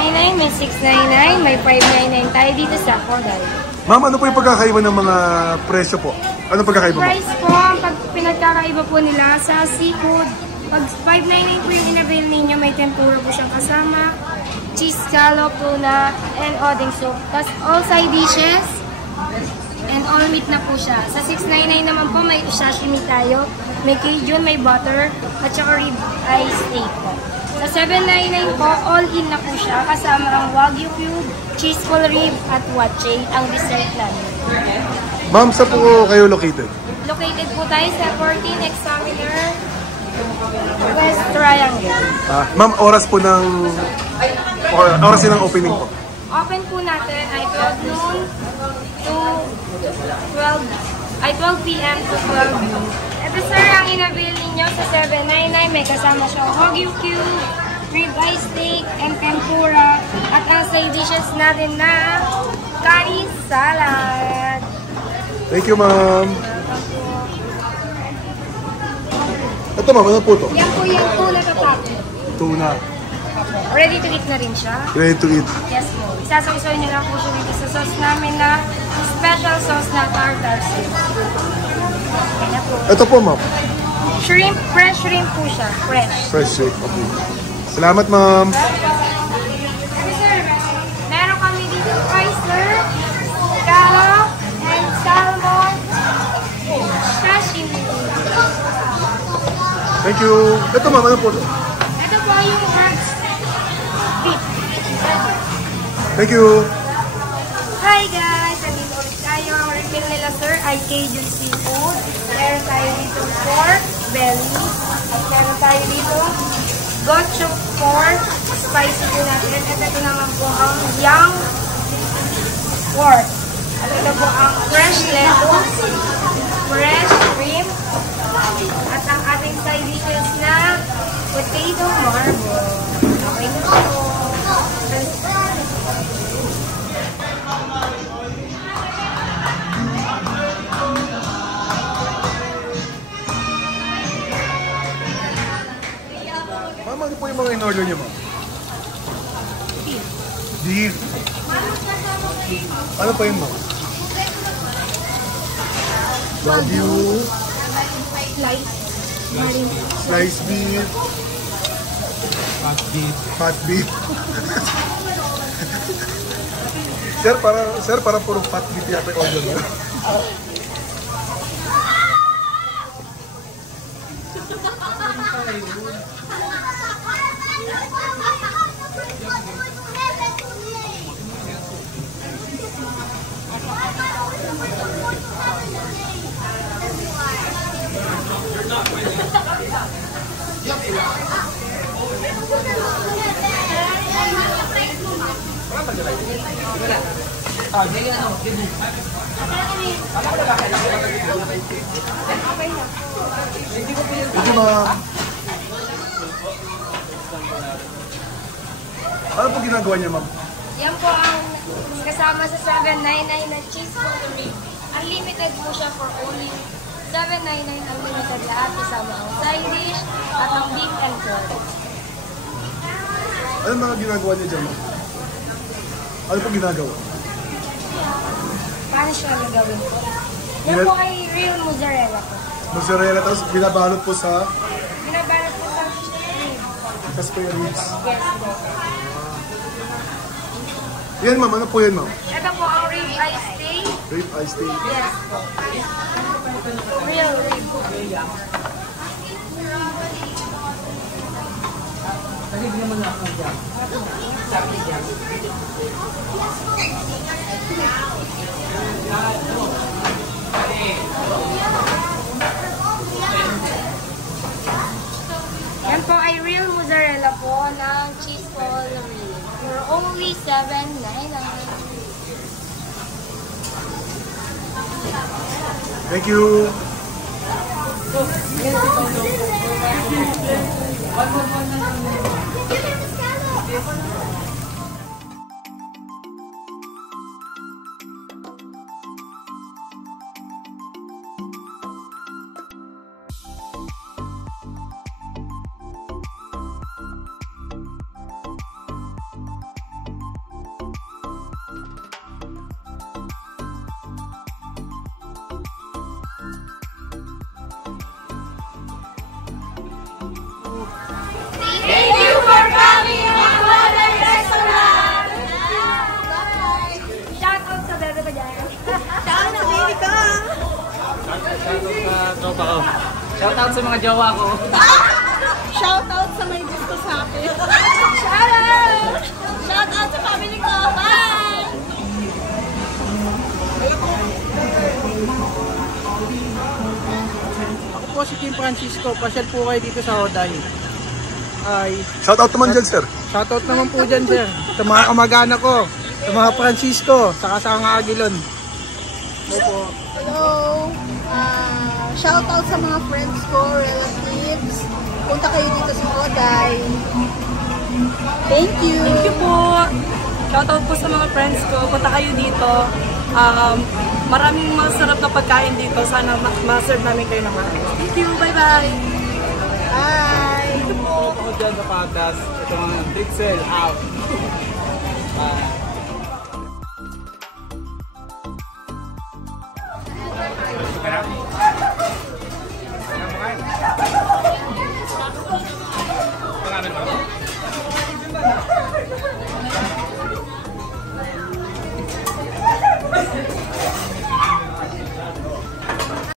799, may 699, may 599 tayo dito sa Corday. Ma'am, ano po yung pagkakaiba ng mga presyo po? Ano pagkakaiba mo? Price po, pag pinagkakaiba po nila sa seafood, pag 599 po yung in-avail ninyo, may tempura po siyang kasama, cheese scallop, tuna, and odeng soup. Tapos all side dishes, and all meat na po siya. Sa 699 naman po, may sashimi tayo, may cajun, may butter, at saka rib eye steak po. Sa 799 po, all in na po siya, kasama ang wagyu cube, cheese full rib, at wache, ang dessert namin. Ma'am, saan po kayo located? Located po tayo sa 14 Examiner West Triangle. Ma'am, oras po ng... oras ng opening po? Open po natin ay 12 noon to 12 p.m. to 12 noon. Ito sir, ang in-avail ninyo sa 799, may kasama siyang wagyu cube, rib eye steak, and tempura, at ang side dishes natin na kanin salad. Thank you, ma'am. Ito, ma'am, ano po ito? Yan po yung tuna tatak. Tuna. Ready to eat na rin siya. Ready to eat. Yes po. Isasawsaw niyo lang po siya dito sa sauce namin na special sauce na tartar sauce. Yan na po. Ito po, ma'am. Shrimp, fresh shrimp po siya. Fresh. Fresh shake, okay. Salamat, ma'am. Meron kami dito oyster, scallop, and salmon, sashimi. Thank you. Ito, ma'am, ano po ito? Ito po yung herbs beef. Thank you. Hi guys! Nandito ulit tayo. Ang refill nila sir ay Cajun seafood. Meron tayo dito pork, belly. At meron tayo dito gochuk pork. Spicy po natin. At ito naman po ang young pork. At ito po ang fresh lettuce, fresh shrimp, at ang ating side dishes na potato marble. Okay na po. Ma'am, ano po yung mga in-order niyo, ma'am? Beef. Ano pa yun, ma'am? Wagyu. Slice beef. Fat beef. Sir, para puro fat beef yata yung order mo. Ito, ma'am. Ano po ginagawa niya, ma'am? Yan po ang kasama sa 799 na cheese buttery. Unlimited po siya for only 799 unlimited lahat kasama ang side dish at ang beef and pork. Ano mga ginagawa niya dyan, ma'am? Ano po ginagawa? Paano siya nagawin po? Yan po ay real mozzarella po. Mozzarella, tapos binabalot po sa... Binabalot po sa shrimp. Sa spare ribs. Yes po. Yan, ma'am. Ano po yan, ma'am? Ito po ang rib eye steak. Rib eye steak. Yes po. Real rib. Yan po ay real mozzarella po ng cheese ball rib. For only $7.99. Thank you. Tropa ko. Shoutout sa mga jowa ko. Shoutout sa may gusto sa akin. Shoutout! Shoutout sa family ko. Bye! Ako po si Kim Francisco. Pasyal po kayo dito sa Oday. Ay, Shoutout naman dyan, sir. shoutout naman po dyan, sir. Sa mga kamag-anak ko. Sa mga Francisco. Saka sa mga Aguilon. Opo. Hello! Shoutout sa mga friends ko, relatives. Punta kayo dito sa Oday. Thank you! Thank you po. Shoutout po sa mga friends ko. Punta kayo dito. Maraming masarap na pagkain dito. Sana ma-serve namin kayo ng maayos. Thank you. Bye-bye. Bye! Ako dyan sa Patas. Ito mga Drixel out. Bye.